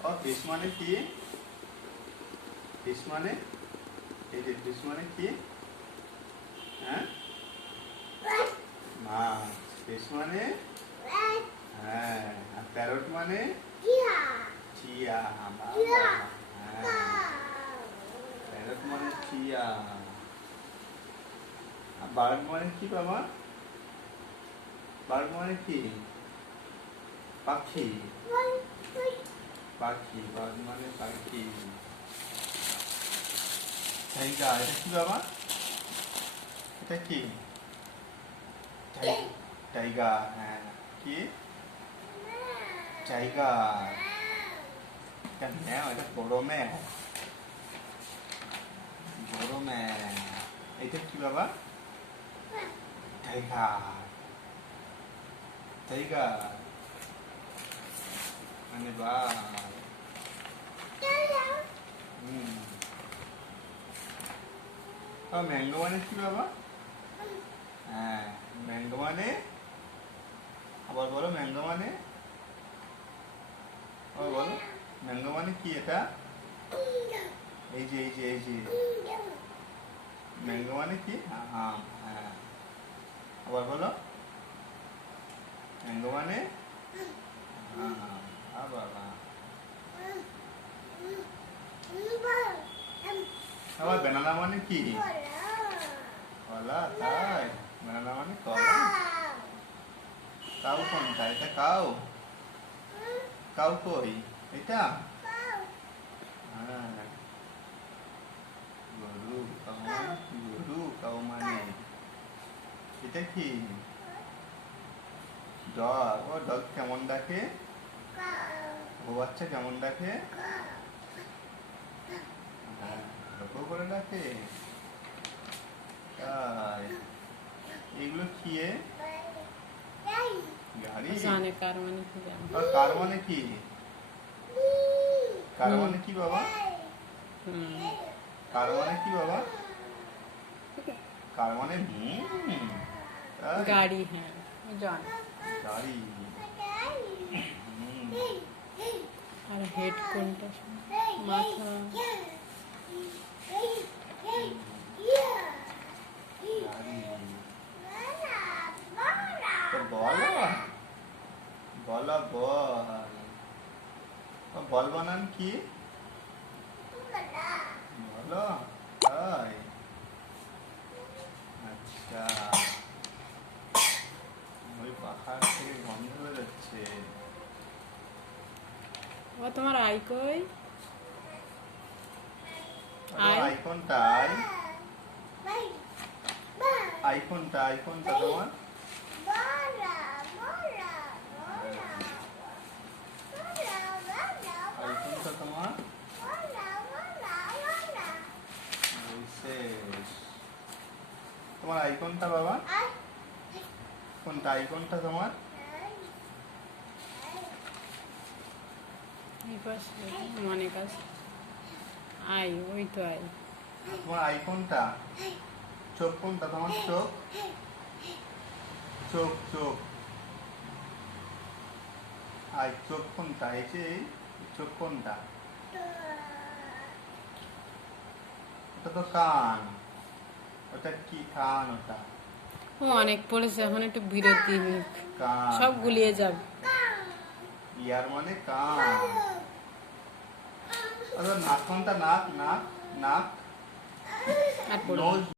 মানে কি ফিশ মানে এই যে ফিশ মানে কি হ্যাঁ মাছ ফিশ মানে হ্যাঁ আর প্যারট মানে চিয়া প্যারট মানে চিয়া আর বার্ড মানে কি বাবা বার্ড মানে কি পাখি পাখি বাঘ মানে পাখি টাইগার এটা কি বাবা এটা কি টাই- টাইগার হ্যাঁ কি টাইগার এটা ম্যাও এটা বড় ম্যাও বড় ম্যাও এটা কি বাবা টাইগার টাইগার মানে আর ম্যাঙ্গো মানে কি বাবা হ্যাঁ ম্যাঙ্গো মানে আবার বলো ম্যাঙ্গো মানে আবার বলো ম্যাঙ্গো কি এটা এই যে এই যে এই যে ম্যাঙ্গো মানে কি আম হ্যাঁ আবার বলো ম্যাঙ্গো মানে আম আবার বেনানা মানে কি? কলা, তাই। বেনানা মানে কলা? কাউ কোনটা এটা কাউ? কাউ কই? এটা? হ্যাঁ। গরু, কাউ মানে গরু, কাউ মানে? এটা কি? ডগ। ও, ডগ কেমন ডাকে? ও বাচ্চা কেমন ডাকে? হ্যাঁ করে ডাকে। তাই এগুলো কি গাড়ি? জানে কার মানে কি আর কার মানে কি? কার মানে কি বাবা? কার মানে কি বাবা? কার মানে গাড়ি হ্যাঁ জানে। গাড়ি। হুম। আর হেড কোনটা? মাথা। বলো। বলো বল। ও বল বানান কি? বলো। ও তোমার আই কই? আই? আইফোনটা আই আইফোনটা আইফোনটা তোমার? আইফোনটা তোমার? তোমার আইকনটা বাবা? কোনটা আইকনটা তোমার? এই পাশে অনেক আছে আই ওই তো আই। তোমার চোখ কোনটা? তোমার চোখ চোখ। চোখ আই চোখ কোনটা? এই যে চোখ কোনটা? ওটা তো কান ওটা কি কান ওটা? অনেক পড়েছে এখন একটু বিরতি সব গুলিয়ে যাবে ইয়ার মানে কান আচ্ছা নাক কোনটা নাক নাক নাক আর পড়বে নোজ